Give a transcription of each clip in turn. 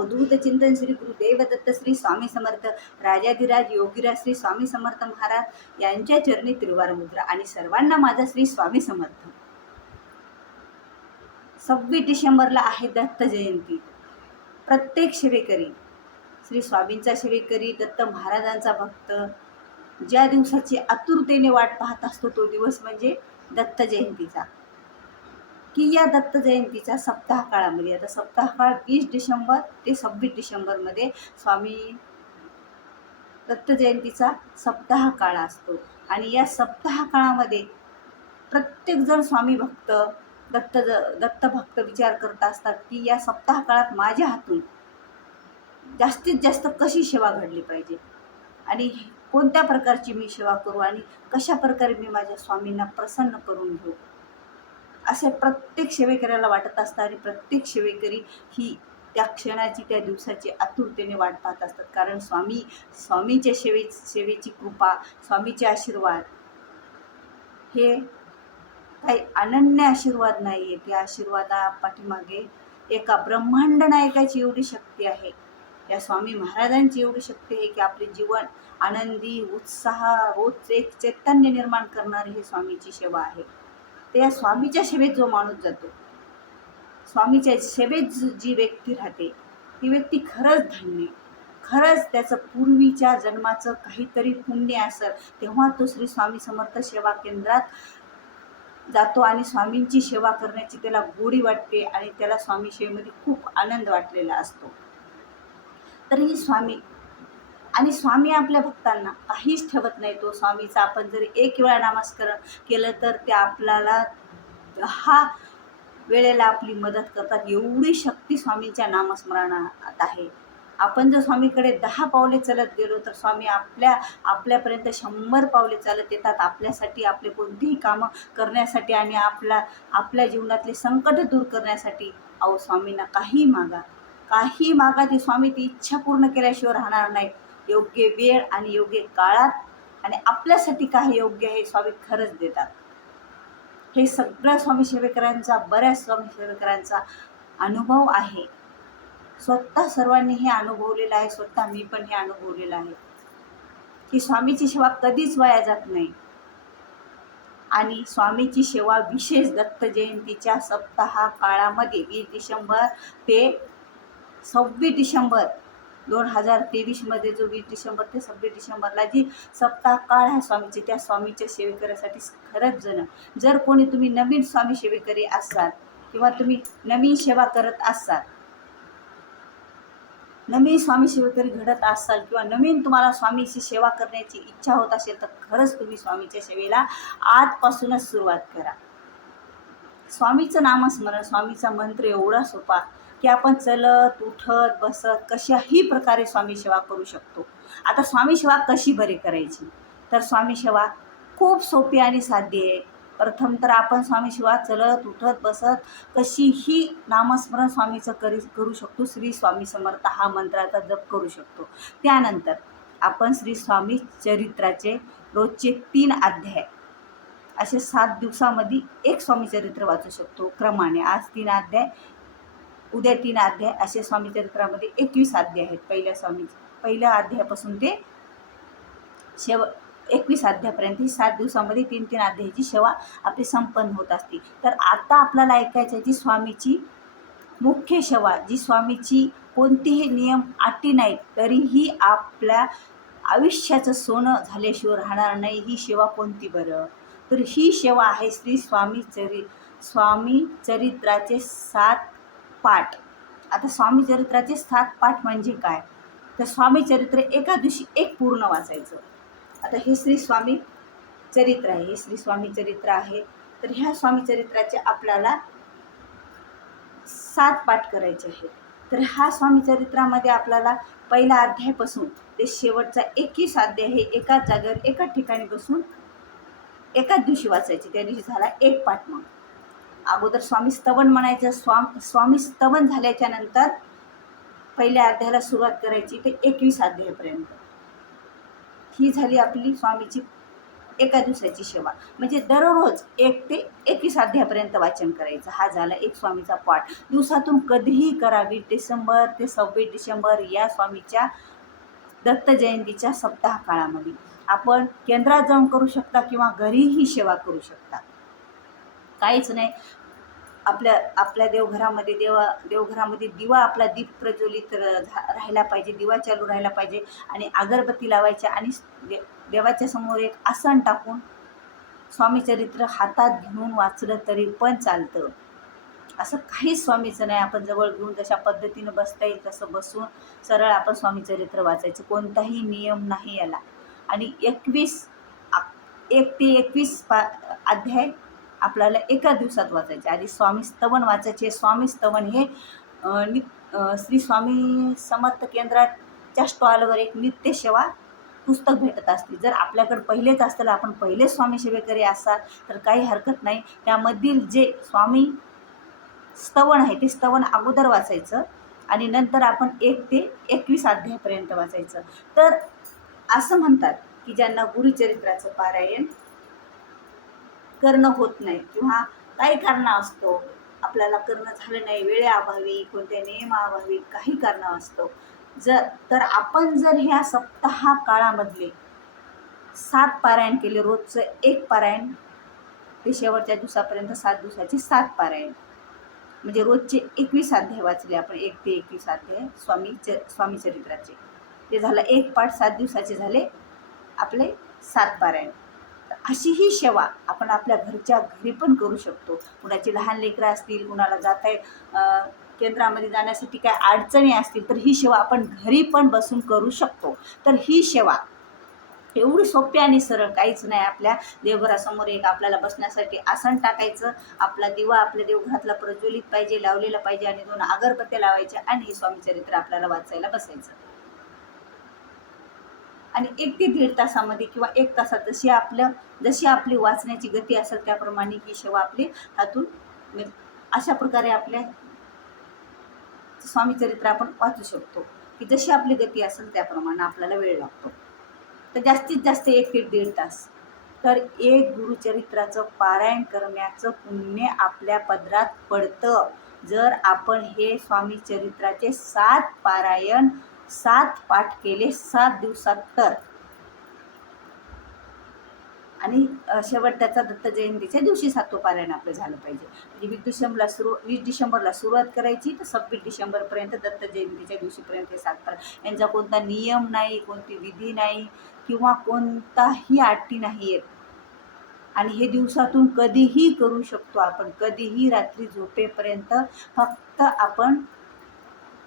अवधूत चिंतन श्री गुरुदेव दत्त श्री स्वामी समर्थ राजाधिराज योगीराज श्री स्वामी समर्थ महाराज यांच्या चरणी त्रिवार मुद्रा आणि सर्वांना माझा श्री स्वामी समर्थ. 26 डिसेंबरला आहे दत्त जयंती. प्रत्येक सेवेकरी श्री स्वामींचा सेवेकरी दत्त महाराजांचा भक्त ज्या दिवसाची आतुरतेने वाट पाहत असतो तो दिवस म्हणजे दत्त जयंतीचा. की या दत्त जयंतीच्या सप्ताह काळामध्ये आता सप्ताह काळ 20 डिसेंबर ते 26 डिसेंबरमध्ये स्वामी दत्त जयंतीचा सप्ताह काळ असतो. आणि या सप्ताह काळामध्ये प्रत्येकजण स्वामी भक्त दत्त भक्त विचार करत असतात की या सप्ताह काळात माझ्या हातून जास्तीत जास्त कशी सेवा घडली पाहिजे आणि कोणत्या प्रकारची मी सेवा करू आणि कशा प्रकारे मी माझ्या स्वामींना प्रसन्न करून घेऊ असे प्रत्येक सेवेकऱ्याला वाटत असतं. आणि प्रत्येक सेवेकरी ही त्या क्षणाची त्या दिवसाची आतुरतेने वाट पाहत असतात. कारण स्वामीच्या सेवेची कृपा स्वामीचे आशीर्वाद हे काही अनन्य आशीर्वाद नाही आहे. त्या आशीर्वादा पाठीमागे एका ब्रह्मांड नायकाची एवढी शक्ती आहे, या स्वामी महाराजांची एवढी शक्ती आहे की आपले जीवन आनंदी उत्साह रोज एक चैतन्य निर्माण करणारी ही स्वामीची सेवा आहे. त्या स्वामीच्या सेवेत जो माणूस जातो, स्वामीच्या सेवेत जी व्यक्ती राहते ती व्यक्ती खरंच धन्य, खरंच त्याचं पूर्वीच्या जन्माचं काहीतरी पुण्य असेल तेव्हा तो श्री स्वामी समर्थ सेवा केंद्रात जातो आणि स्वामींची सेवा करण्याची त्याला गोडी वाटते आणि त्याला स्वामी सेवेमध्ये खूप आनंद वाटलेला असतो. तर ही स्वामी आपल्या भक्तांना काहीच ठेवत नाही. तो स्वामीचा आपण जर एक वेळा नामस्मरण केलं तर ते आपल्याला 10 वेळेला आपली मदत करतात. एवढी शक्ती स्वामींच्या नामस्मरणात आहे. आपण जर स्वामीकडे 10 पावले चलत गेलो तर स्वामी आपल्यापर्यंत 100 पावले चालत येतात आपल्यासाठी, आपले कोणतीही कामं करण्यासाठी आणि आपल्या जीवनातले संकट दूर करण्यासाठी. अहो स्वामींना काही मागा ती स्वामी ती इच्छा पूर्ण केल्याशिवाय राहणार नाही. योग्य वेळ आणि योग्य काळात आणि आपल्यासाठी काय योग्य आहे स्वामी खरंच देतात. हे सगळ्या बऱ्याच स्वामी सेवेकरांचा अनुभव आहे. स्वतः सर्वांनी हे अनुभवलेलं आहे. स्वतः मी पण हे अनुभवलेलं आहे की स्वामीची सेवा कधीच वाया जात नाही. आणि स्वामीची सेवा विशेष दत्त जयंतीच्या सप्ताह काळामध्ये 20 डिसेंबर ते 26 डिसेंबर 2023 मध्ये जो 20 डिसेंबर ते 26 डिसेंबरला जी सप्ताह काळ आहे स्वामीची, त्या स्वामीच्या सेवेकऱ्यासाठी खरंच जर कोणी तुम्ही नवीन स्वामी सेवेकरी असाल किंवा तुम्ही नवीन सेवा करत असाल, नवीन स्वामी सेवेकरी घडत असाल किंवा नवीन तुम्हाला स्वामीची सेवा करण्याची इच्छा होत असेल तर खरंच तुम्ही स्वामीच्या सेवेला आजपासूनच सुरुवात करा. स्वामीचं नामस्मरण, स्वामीचा मंत्र एवढा सोपा की आपण चलत उठत बसत कशाही प्रकारे स्वामी सेवा करू शकतो. आता स्वामी सेवा कशी बरी करायची तर स्वामी सेवा खूप सोपी आणि साधी आहे. प्रथम तर आपण स्वामी सेवा चलत उठत बसत कशीही नामस्मरण स्वामीचं करू शकतो. श्री स्वामी समर्थ हा मंत्राचा जप करू शकतो. त्यानंतर आपण श्री स्वामी चरित्राचे रोजचे 3 अध्याय असे 7 दिवसामध्ये एक स्वामी चरित्र वाचू शकतो क्रमाने. आज 3 अध्याय, उद्या 3 अध्याय असे स्वामी चरित्रामध्ये 21 अध्याय आहेत. पहिल्या अध्यायापासून ते 21 अध्यायापर्यंत 7 दिवसामध्ये 3-3 अध्यायाची सेवा आपली संपन्न होत असते. तर आता आपल्याला ऐकायचं आहे जी स्वामीची मुख्य सेवा, जी स्वामीची कोणतेही नियम अटी नाहीत तरीही आपल्या आयुष्याचं सोनं झाल्याशिवाय राहणार नाही. ही सेवा कोणती बरं तर ही सेवा आहे श्री स्वामी चरित्राचे 7 पाठ. आता स्वामी चरित्राचे 7 पाठ म्हणजे काय तर स्वामी चरित्र एका दिवशी एक पूर्ण वाचायचं. आता हे श्री स्वामी चरित्र आहे, हे श्री स्वामी चरित्र आहे. तर ह्या स्वामी चरित्राचे आपल्याला 7 पाठ करायचे आहेत. तर ह्या स्वामी चरित्रामध्ये आपल्याला पहिला अध्यायापासून ते शेवटचा 21 अध्याय हे एकाच जागेवर एकाच ठिकाणी बसून एकाच दिवशी वाचायचे. त्या दिवशी झाला एक पाठ. मग अगोदर स्वामी स्तवन म्हणायचं. स्वामी स्तवन झाल्याच्या नंतर पहिल्या अध्यायाला सुरुवात करायची ते 21 अध्यायापर्यंत. ही झाली आपली स्वामीची एका दिवसाची सेवा म्हणजे दररोज 1 ते 21 अध्यायापर्यंत वाचन करायचं. हा झाला एक स्वामीचा पाठ. दिवसातून कधीही करा. 20 डिसेंबर ते 26 डिसेंबर या स्वामीच्या दत्त जयंतीच्या सप्ताह काळामध्ये आपण केंद्रात जाऊन करू शकता किंवा घरीही सेवा करू शकता. काहीच नाही. आपल्या आपल्या देवघरामध्ये देवघरामध्ये दिवा आपला दीप प्रज्वलित राहायला पाहिजे, दिवा चालू राहायला पाहिजे आणि अगरबत्ती लावायच्या आणि देवाच्या समोर एक आसन टाकून स्वामीचरित्र हातात घेऊन वाचलं तरी पण चालतं. असं काहीच स्वामीचं नाही. आपण जवळ घेऊन जशा पद्धतीनं बसता येईल तसं बसून सरळ आपण स्वामीचरित्र वाचायचं. कोणताही नियम नाही याला. आणि 1 ते 21 अध्याय आपल्याला एका दिवसात वाचायचे. आधी स्वामी स्तवन वाचायचे. स्वामी स्तवन हे श्री स्वामी समर्थ केंद्राच्या स्टॉलवर एक नित्य सेवा पुस्तक भेटत असते. जर आपल्याकडे पहिलेच असतं, आपण पहिलेच स्वामी सेवेकरी असाल तर काही हरकत नाही. त्यामधील जे स्वामी स्तवन आहे ते स्तवन अगोदर वाचायचं आणि नंतर आपण 1 ते 21 अध्यायापर्यंत वाचायचं. तर असं म्हणतात की ज्यांना गुरुचरित्राचं पारायण करणं होत नाही किंवा काही कारणं असतो, आपल्याला करणं झालं नाही, वेळेअभावी, कोणत्या नियमाअभावी, काही कारणं असतो, तर आपण जर ह्या सप्ताह काळामधले 7 पारायण केले, रोजचं 1 पारायण ते शेवटच्या दिवसापर्यंत 7 दिवसाचे 7 पारायण म्हणजे रोजचे 21 अध्याय वाचले आपण. 1 ते 21 अध्याय स्वामी चरित्राचे. ते झालं 1 पाठ. 7 दिवसाचे झाले आपले 7 पारायण. अशी ही सेवा आपण आपल्या घरच्या घरी पण करू शकतो. कुणाची लहान लेकरं असतील, कुणाला केंद्रामध्ये जाण्यासाठी काय अडचणी असतील तर ही सेवा आपण घरी पण बसून करू शकतो. तर ही सेवा एवढी सोपी आणि सरळ, काहीच नाही. आपल्या देवघरासमोर एक आपल्याला बसण्यासाठी आसन टाकायचं, आपला दिवा आपल्या देवघरातला प्रज्वलित पाहिजे, लावलेला पाहिजे आणि 2 अगरबत्त्या लावायच्या आणि हे स्वामीचरित्र आपल्याला वाचायला बसायचं. आणि 1 ते 1.5 तासामध्ये किंवा 1 तासात जशी आपली वाचण्याची गती असेल त्याप्रमाणे ही सेवा आपली हातून अशा प्रकारे आपल्या स्वामीचरित्र आपण वाचू शकतो की जशी आपली गती असेल त्याप्रमाणे आपल्याला वेळ लागतो. तर जास्तीत जास्त 1 ते 1.5 तास. तर एक गुरुचरित्राचं पारायण करण्याचं पुण्य आपल्या पदरात पडतं जर आपण हे स्वामीचरित्राचे 7 पारायण 7 पाठ केले 7 दिवसात तर. आणि शेवट त्याचा दत्त जयंतीच्या दिवशी 7वं पारायण आपलं झालं पाहिजे. म्हणजे 20 डिसेंबरला सुरुवात करायची तर 26 डिसेंबरपर्यंत दत्त जयंतीच्या दिवशीपर्यंत हे 7 पारायण. यांचा कोणता नियम नाही, कोणती विधी नाही किंवा कोणताही अटी नाही आहेत. आणि हे दिवसातून कधीही करू शकतो आपण, कधीही रात्री झोपेपर्यंत. फक्त आपण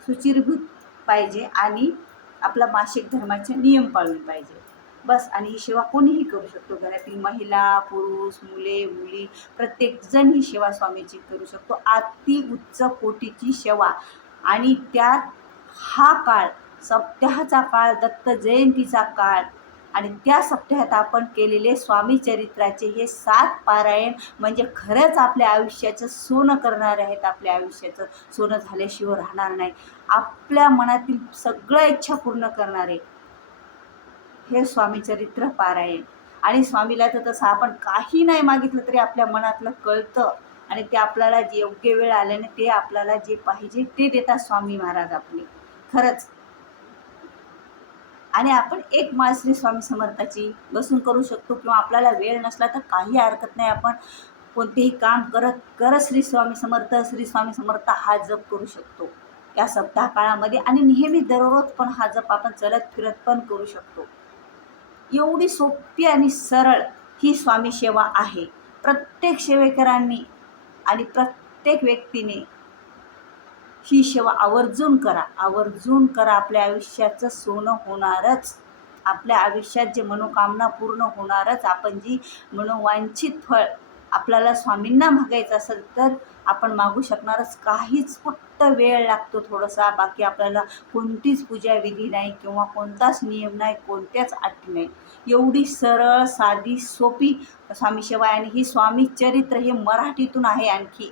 शुचिर्भूत पाहिजे आणि आपला मासिक धर्माचे नियम पाळले पाहिजे बस. आणि ही सेवा कोणीही करू शकतो. घरातील महिला, पुरुष, मुली प्रत्येकजण ही सेवा स्वामीची करू शकतो. अति उच्च कोटीची सेवा. आणि त्यात हा काळ सप्ताहाचा काळ, दत्त जयंतीचा काळ आणि त्या सप्ताहात आपण केलेले स्वामी चरित्राचे हे 7 पारायण म्हणजे खरंच आपल्या आयुष्याचं सोनं करणारे आहेत. आपल्या आयुष्याचं सोनं झाल्याशिवाय राहणार नाही. आपल्या मनातील सगळ्या इच्छा पूर्ण करणारे हे स्वामीचरित्र पारायण. आणि स्वामीला तर तसं आपण काही नाही मागितलं तरी आपल्या मनातलं कळतं आणि ते आपल्याला जे योग्य वेळ आल्याने ते आपल्याला जे पाहिजे ते देतात स्वामी महाराज आपले, खरंच. आणि आपण एक माळ श्री स्वामी समर्थाची बसून करू शकतो किंवा आपल्याला वेळ नसला तर काही हरकत नाही. आपण कोणतेही काम करत श्री स्वामी समर्थ हा जप करू शकतो या सप्ताह काळामध्ये. आणि नेहमी दररोज पण हा जप आपण चलत फिरत पण करू शकतो. एवढी सोपी आणि सरळ ही स्वामी सेवा आहे. प्रत्येक सेवेकरांनी आणि प्रत्येक व्यक्तीने ही सेवा आवर्जून करा. आपल्या आयुष्याचं सोनं होणारच. आपल्या आयुष्यात जे मनोकामना पूर्ण होणारच. आपण जी मनोवांछित फळ आपल्याला स्वामींना मागायचं असेल तर आपण मागू शकणारच. काहीच फक्त वेळ लागतो थोडासा. बाकी आपल्याला कोणतीच पूजा विधी नाही किंवा कोणताच नियम नाही, कोणत्याच अटी नाही. एवढी सरळ साधी सोपी स्वामी सेवा आहे. आणि ही स्वामी चरित्र हे मराठीतून आहे. आणखी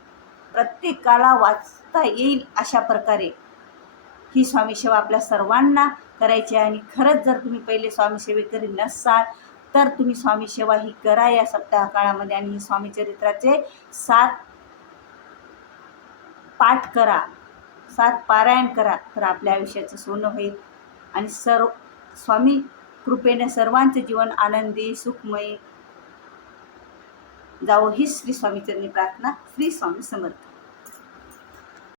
प्रत्येकाला वाचता येईल अशा प्रकारे ही स्वामी सेवा आपल्या सर्वांना करायची आहे. आणि खरंच जर तुम्ही पहिले स्वामी सेवेकरी नसाल तर तुम्ही स्वामी सेवा ही करा या सप्ताह काळामध्ये आणि स्वामी चरित्राचे 7 पाठ करा, 7 पारायण करा, तर आपल्या आयुष्याचं सोनं होईल आणि स्वामी कृपेने सर्वांचे जीवन आनंदी सुखमयी जावो हीच श्री स्वामीचरणी प्रार्थना. श्री स्वामी समर्थ.